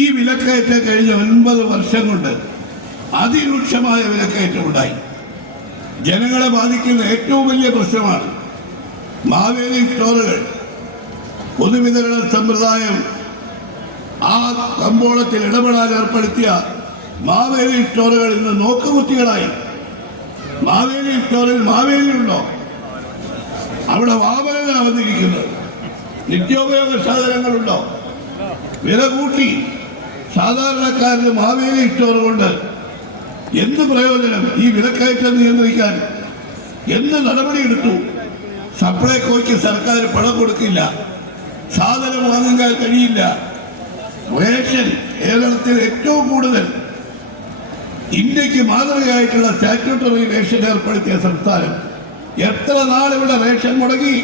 ഈ വിലക്കയറ്റം കഴിഞ്ഞ ഒൻപത് വർഷം കൊണ്ട് അതിരൂക്ഷമായ വിലക്കയറ്റം ഉണ്ടായി. ജനങ്ങളെ ബാധിക്കുന്ന ഏറ്റവും വലിയ പ്രശ്നമാണ് മാവേലി സ്റ്റോറുകൾ പൊതുവിതരണ സമ്പ്രദായം ആ കമ്പോളത്തിൽ ഇടപെടാൻ ഏർപ്പെടുത്തിയ മാവേലി സ്റ്റോറുകൾ ഇന്ന് നോക്കുകുത്തികളായി. മാവേലി സ്റ്റോറിൽ മാവേലി ഉണ്ടോ? അവിടെ വാമനാണ് വന്നിരിക്കുന്നത് നിത്യോപയോഗ സാധനങ്ങളുണ്ടോ? വില കൂട്ടി സാധാരണക്കാരന് മാവേലി ഇട്ടവർ കൊണ്ട് എന്ത് പ്രയോജനം ഈ വിലക്കയറ്റം നിയന്ത്രിക്കാൻ? എന്ത് നടപടിയെടുത്തു? സപ്ലൈകോയ്ക്ക് സർക്കാർ പണം കൊടുക്കില്ല. സാധനം വാങ്ങാൻ കഴിയില്ല. റേഷൻ കേരളത്തിൽ ഏറ്റവും കൂടുതൽ? ഇന്ത്യയ്ക്ക് മാതൃകയായിട്ടുള്ള സ്റ്റാറ്റ്യൂട്ടറി റേഷൻ ഏർപ്പെടുത്തിയ സംസ്ഥാനം. എത്ര നാളിവിടെ റേഷൻ മുടങ്ങി?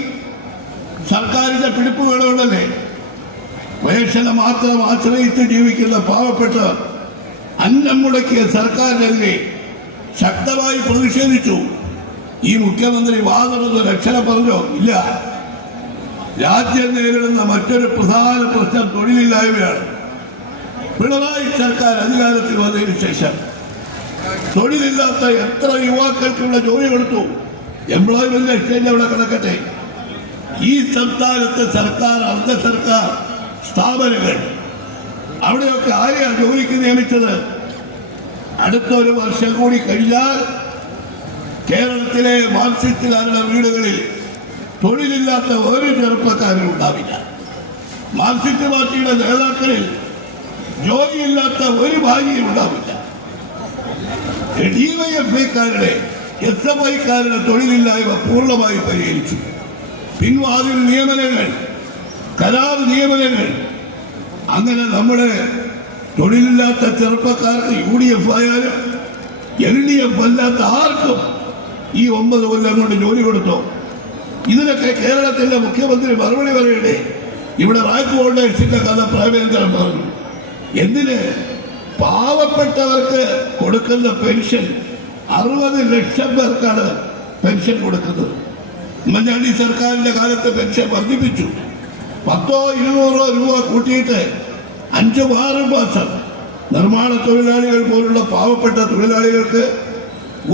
സർക്കാരിന്റെ പിടിപ്പുകളുണ്ടല്ലേ റേഷനെ മാത്രം ആശ്രയിച്ച് ജീവിക്കുന്ന പാവപ്പെട്ട അന്നം മുടക്കിയ സർക്കാരിനെതിരെ ശക്തമായി പ്രതിഷേധിച്ചു. ഈ മുഖ്യമന്ത്രി വാദമെന്ന് രക്ഷണ പറഞ്ഞോ? ഇല്ല. രാജ്യം നേരിടുന്ന മറ്റൊരു പ്രധാന പ്രശ്നം തൊഴിലില്ലായ്മയാണ്. പിണറായി സർക്കാർ അധികാരത്തിൽ വന്നതിന് ശേഷം തൊഴിലില്ലാത്ത എത്ര യുവാക്കൾക്ക് ഇവിടെ ജോലി കൊടുത്തു? എംപ്ലോയ്മെന്റ് എക്സ്ചേഞ്ച് അവിടെ കിടക്കട്ടെ. ഈ സംസ്ഥാനത്തെ സർക്കാർ അർദ്ധ സർക്കാർ സ്ഥാപനങ്ങൾ. അവിടെയൊക്കെ ആരെയാണ് ജോലിക്ക് നിയമിച്ചത്? അടുത്ത ഒരു വർഷം കൂടി കഴിഞ്ഞാൽ കേരളത്തിലെ മാർസിസ്റ്റുകാരുടെ വീടുകളിൽ തൊഴിലില്ലാത്ത ഒരു ചെറുപ്പക്കാരും ഉണ്ടാവില്ല. മാർസിസ്റ്റ് പാർട്ടിയുടെ നേതാക്കളിൽ ജോലിയില്ലാത്ത ഒരു ഭാര്യയും ഉണ്ടാവില്ല. ഡിവൈഎഫ്ഐക്കാരുടെ എസ് എഫ് ഐക്കാരുടെ തൊഴിലില്ലായ്മ പൂർണമായി പരിഹരിച്ചു. പിൻവാതിൽ നിയമനങ്ങൾ കരാർ നിയമനങ്ങൾ. അങ്ങനെ നമ്മുടെ തൊഴിലില്ലാത്ത ചെറുപ്പക്കാർക്ക് യു ഡി എഫ് ആയാലും എൽ ഡി എഫ് അല്ലാത്ത ആർക്കും ഈ ഒമ്പത് കൊല്ലം കൊണ്ട് ജോലി കൊടുത്തോ? ഇതിനൊക്കെ കേരളത്തിലെ മുഖ്യമന്ത്രി മറുപടി പറയട്ടെ? ഇവിടെ റാക്ക് ഹോൾഡേഴ്സിന്റെ കഥ പ്രേമേന്ദ്രൻ പറഞ്ഞു. എന്തിന്? പാവപ്പെട്ടവർക്ക് കൊടുക്കുന്ന പെൻഷൻ അറുപത് ലക്ഷം പേർക്കാണ് പെൻഷൻ കൊടുക്കുന്നത്. ഉമ്മൻചാണ്ടി സർക്കാരിന്റെ കാലത്ത് പെൻഷൻ വർദ്ധിപ്പിച്ചു. പത്തോ ഇരുന്നൂറോ രൂപ കൂട്ടിയിട്ട് അഞ്ചു ആറ് വർഷം നിർമ്മാണ തൊഴിലാളികൾ പോലുള്ള പാവപ്പെട്ട തൊഴിലാളികൾക്ക്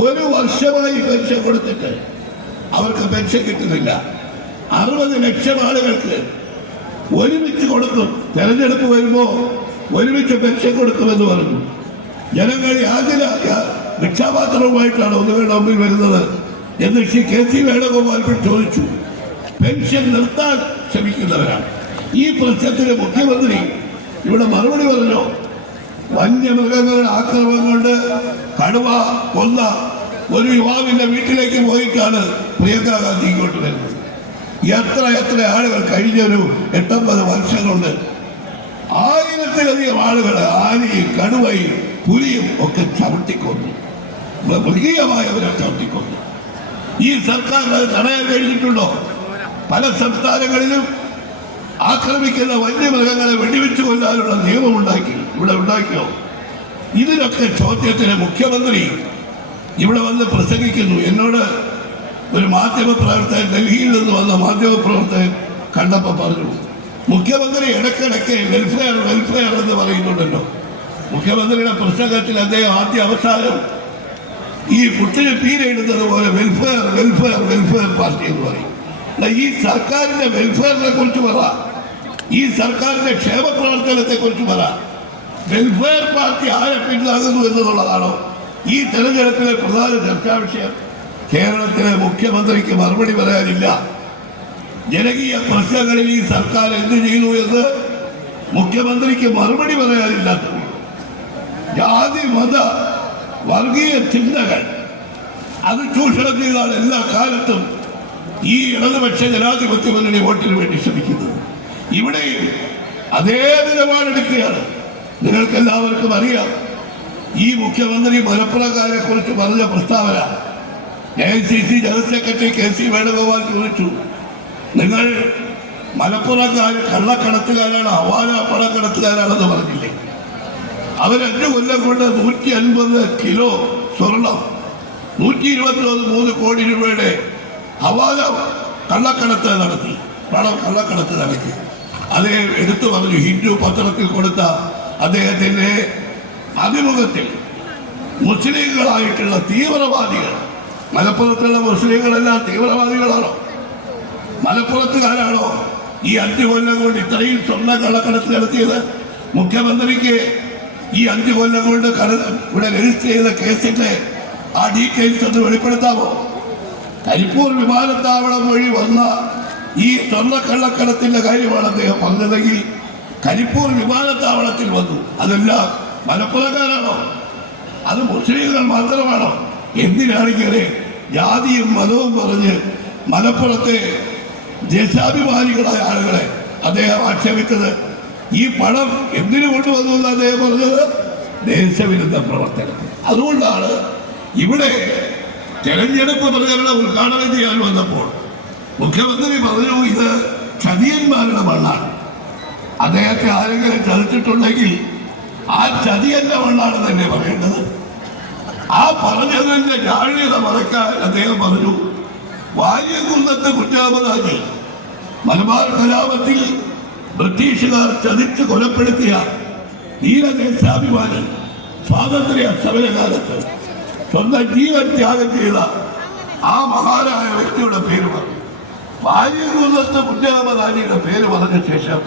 ഒരു വർഷമായി പെൻഷൻ കൊടുത്തിട്ട് അവർക്ക് പെൻഷൻ കിട്ടുന്നില്ല. അറുപത് ലക്ഷം ആളുകൾക്ക് ഒരുമിച്ച് കൊടുക്കും. തെരഞ്ഞെടുപ്പ് വരുമ്പോൾ ഒരുമിച്ച് പെൻഷൻ കൊടുക്കുമെന്ന് പറഞ്ഞു. ജനങ്ങൾ യാതിര ഭിക്ഷാപാത്രവുമായിട്ടാണ് ഒന്നുകളുടെ മുമ്പിൽ വരുന്നത് എന്ന് ശ്രീ കെ സി വേണുഗോപാൽ ചോദിച്ചു. പെൻഷൻ നിർത്താൻ ശ്രമിക്കുന്നവരാണ്. ഈ പ്രശ്നത്തിന് മുഖ്യമന്ത്രി ഇവിടെ മറുപടി പറഞ്ഞോ? വന്യമൃഗങ്ങളുടെ ആക്രമണം കൊണ്ട് കടുവ കൊന്ന ഒരു യുവാവിന്റെ വീട്ടിലേക്ക് പോയിട്ടാണ് പ്രിയങ്ക ഗാന്ധി ഇങ്ങോട്ട് വരുന്നത്. എത്ര എത്ര ആളുകൾ കഴിഞ്ഞ ഒരു എട്ടൊമ്പത് വർഷം കൊണ്ട് ആയിരത്തിലധികം ആളുകൾ ആനയും കടുവയും പുലിയും ഒക്കെ ചവിട്ടിക്കൊന്നു. മൃഗീയമായവരെ ചവിട്ടിക്കൊന്നു. ഈ സർക്കാർ അത് തടയാൻ കഴിഞ്ഞിട്ടുണ്ടോ? പല സംസ്ഥാനങ്ങളിലും ആക്രമിക്കുന്ന വന്യമൃഗങ്ങളെ വെടിവെച്ചു കൊല്ലാനുള്ള നിയമം ഉണ്ടാക്കി ഇവിടെ ഉണ്ടാക്കിയോ? ഇതിനൊക്കെ ചോദ്യത്തിന് മുഖ്യമന്ത്രി ഇവിടെ വന്ന് പ്രസംഗിക്കുന്നു. എന്നോട് ഒരു മാധ്യമ പ്രവർത്തകൻ ഡൽഹിയിൽ നിന്ന് വന്ന മാധ്യമ പ്രവർത്തകൻ കണ്ടപ്പോൾ പറഞ്ഞു മുഖ്യമന്ത്രി ഇടയ്ക്കിടയ്ക്ക് വെൽഫെയർ വെൽഫെയർ എന്ന് പറയുന്നുണ്ടല്ലോ. മുഖ്യമന്ത്രിയുടെ പ്രസംഗത്തിൽ അദ്ദേഹം ആദ്യ അവസാനം ഈ പുട്ടിന് പീരയിടുന്നത് പോലെ വെൽഫെയർ വെൽഫെയർ വെൽഫെയർ പാർട്ടി എന്ന് പറയും. ഈ സർക്കാരിന്റെ വെൽഫെയറിനെ കുറിച്ച് പറ. ഈ സർക്കാരിന്റെ ക്ഷേമ പ്രവർത്തനത്തെ കുറിച്ച് പറ. വെൽഫെയർ പാർട്ടി ആരെ പിന്താകുന്നു എന്നുള്ളതാണോ? ഈ തെരഞ്ഞെടുപ്പിലെ പ്രധാന ചർച്ചാ വിഷയം കേരളത്തിലെ മുഖ്യമന്ത്രിക്ക് മറുപടി പറയാനില്ല. ജനകീയ പ്രശ്നങ്ങളിൽ ഈ സർക്കാർ എന്ത് ചെയ്യുന്നു എന്ന് മുഖ്യമന്ത്രിക്ക് മറുപടി പറയാനില്ല ജാതി മത വർഗീയ ചിന്തകൾ അത് ചൂഷണം ചെയ്താൽ എല്ലാ കാലത്തും ഈ ഇടതുപക്ഷ ജനാധിപത്യ മുന്നണി വോട്ടിന് വേണ്ടി ശ്രമിക്കുന്നത്. ഇവിടെയും അതേ നിലപാടെടുക്കുകയാണ്. നിങ്ങൾക്ക് എല്ലാവർക്കും അറിയാം. ഈ മുഖ്യമന്ത്രി മലപ്പുറക്കാരെ കുറിച്ച് പറഞ്ഞ പ്രസ്താവന A C C general secretary K C Venugopal ചോദിച്ചു. നിങ്ങൾ മലപ്പുറക്കാർ കള്ളക്കടത്തുകാരാണ് അവാല പണക്കടത്തുകാരാണെന്ന് പറഞ്ഞില്ലേ? അവരഞ്ചു കൊല്ലം കൊണ്ട് നൂറ്റി അൻപത് കിലോ സ്വർണം നൂറ്റി ഇരുപത്തി ഒന്ന് മൂന്ന് കോടി രൂപയുടെ ഹവാല കള്ളക്കടത്ത് നടത്തി. പണം കള്ളക്കടത്ത് നടത്തി. അദ്ദേഹം എടുത്തു പറഞ്ഞു ഹിന്ദു പത്രത്തിൽ കൊടുത്ത അദ്ദേഹത്തിന്റെ അഭിമുഖത്തിൽ മുസ്ലിങ്ങളായിട്ടുള്ള തീവ്രവാദികൾ. മലപ്പുറത്തുള്ള മുസ്ലിങ്ങളെല്ലാം തീവ്രവാദികളാണോ? മലപ്പുറത്തുകാരാണോ ഈ അഞ്ചു കൊല്ലം കൊണ്ട് ഇത്രയും സ്വർണ കള്ളക്കടത്ത് നടത്തിയത്? മുഖ്യമന്ത്രിക്ക് ഈ അഞ്ചു കൊല്ലം കൊണ്ട് ഇവിടെ രജിസ്റ്റർ ചെയ്ത കേസിന്റെ ആ ഡീറ്റെയിൽസ് ഒന്ന് വെളിപ്പെടുത്താമോ? കരിപ്പൂർ വിമാനത്താവളം വഴി വന്ന ഈ സ്വർണക്കള്ളക്കടത്തിന്റെ കാര്യമാണ് അദ്ദേഹം പറഞ്ഞതെങ്കിൽ കരിപ്പൂർ വിമാനത്താവളത്തിൽ വന്നു. അതെല്ലാം മലപ്പുറക്കാരാണോ അത് മുസ്ലിങ്ങൾ മാത്രമാണോ? എന്തിനാണ് ഇങ്ങനെ ജാതിയും മതവും പറഞ്ഞ് മലപ്പുറത്തെ ദേശാഭിമാനികളായ ആളുകളെ അദ്ദേഹം ആക്ഷേപിച്ചത്? ഈ പണം എന്തിനു കൊണ്ടുവന്നു എന്ന് അദ്ദേഹം പറഞ്ഞത്? ദേശവിരുദ്ധ പ്രവർത്തനം. അതുകൊണ്ടാണ് ഇവിടെ തെരഞ്ഞെടുപ്പ് പ്രചരണം ഉദ്ഘാടനം ചെയ്യാൻ വന്നപ്പോൾ മുഖ്യമന്ത്രി പറഞ്ഞു ഇത് ചതിയന്മാരുടെ മണ്ണാണ്. അദ്ദേഹത്തെ ആരെങ്കിലും ചതിച്ചിട്ടുണ്ടെങ്കിൽ ആ ചതിയന്റെ മണ്ണാണ് തന്നെ പറയേണ്ടത്. ആ പറഞ്ഞതിന്റെ ജാള്യത മറക്കാൻ അദ്ദേഹം പറഞ്ഞു വാര്യകുന്നത്ത് കുറ്റാപരാധി മലബാർ കലാപത്തിൽ ബ്രിട്ടീഷുകാർ ചതിച്ച് കൊലപ്പെടുത്തിയ ധീരദേശാഭിമാനി സ്വാതന്ത്ര്യ സമരകാലത്ത് സ്വന്തം ജീവൻ ത്യാഗം ചെയ്ത ആ മഹാനായ വ്യക്തിയുടെ പേര് പറഞ്ഞു. ഭാര്യകുന്നത്ത് മുന്നേമദാനിയുടെ പേര് പറഞ്ഞ ശേഷം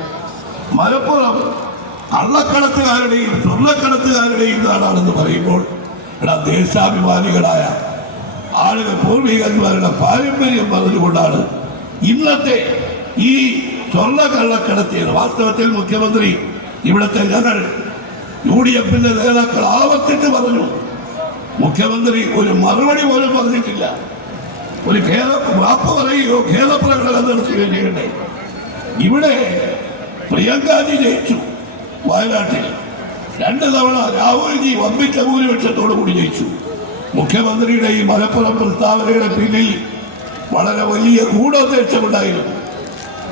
മലപ്പുറം കള്ളക്കടത്തുകാരുടെയും സ്വർണക്കടത്തുകാരുടെയും നാടാണെന്ന് പറയുമ്പോൾ എടാ ദേശാഭിമാനികളായ ആളുകൾ പൂർവികന്മാരുടെ പാരമ്പര്യം പറഞ്ഞുകൊണ്ടാണ് ഇന്നത്തെ ഈ സ്വർണ കള്ളക്കടത്തിയത് വാസ്തവത്തിൽ മുഖ്യമന്ത്രി ഇവിടുത്തെ ഞങ്ങൾ യു ഡി എഫിന്റെ നേതാക്കൾ ആവർത്തിച്ച് പറഞ്ഞു. മുഖ്യമന്ത്രി ഒരു മറുപടി പോലും പറഞ്ഞിട്ടില്ല. ഒരു ഖേദ വാപ്പ പറയുകയോ ഖേദപ്രകടനം നടത്തുകയോ ചെയ്യണ്ടേ? ഇവിടെ പ്രിയങ്കാജി ജയിച്ചു വയനാട്ടിൽ. രണ്ട് തവണ രാഹുൽജി വമ്പിച്ച ഭൂരിപക്ഷത്തോടു കൂടി ജയിച്ചു. മുഖ്യമന്ത്രിയുടെ ഈ മലപ്പുറം പ്രസ്താവനയുടെ പിന്നിൽ വളരെ വലിയ ഗൂഢോദ്ദേശമുണ്ടായിരുന്നു.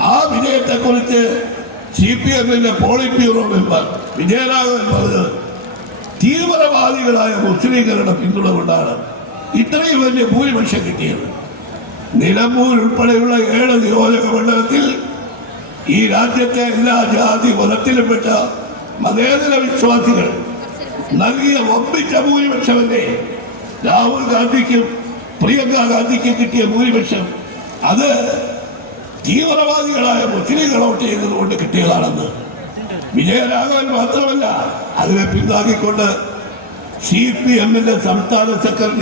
ആ വിജയത്തെക്കുറിച്ച് സി പി എമ്മിന്റെ പോളിറ്റ് ബ്യൂറോ മെമ്പർ വിജയരാഘവൻ പറഞ്ഞത് തീവ്രവാദികളായ മുസ്ലിങ്ങളുടെ പിന്തുണ കൊണ്ടാണ് ഇത്രയും വലിയ ഭൂരിപക്ഷം കിട്ടിയത്. നിലമ്പൂർ ഉൾപ്പെടെയുള്ള ഏഴ് നിയോജക മണ്ഡലത്തിൽ ഈ രാജ്യത്തെ എല്ലാ ജാതി മതത്തിലുംപ്പെട്ട മതേതര വിശ്വാസികൾ നൽകിയ ഒപ്പിച്ച ഭൂരിപക്ഷമല്ലേ? രാഹുൽ ഗാന്ധിക്കും പ്രിയങ്ക ഗാന്ധിക്കും കിട്ടിയ ഭൂരിപക്ഷം അത് തീവ്രവാദികളായ മുസ്ലിങ്ങൾ വോട്ട് ചെയ്തതുകൊണ്ട് കിട്ടിയതാണെന്ന്. വിജയരാഘവൻ മാത്രമല്ല അതിനെ പിന്താങ്ങിക്കൊണ്ട് സി പി എമ്മിന്റെ സംസ്ഥാന സെക്രട്ടറി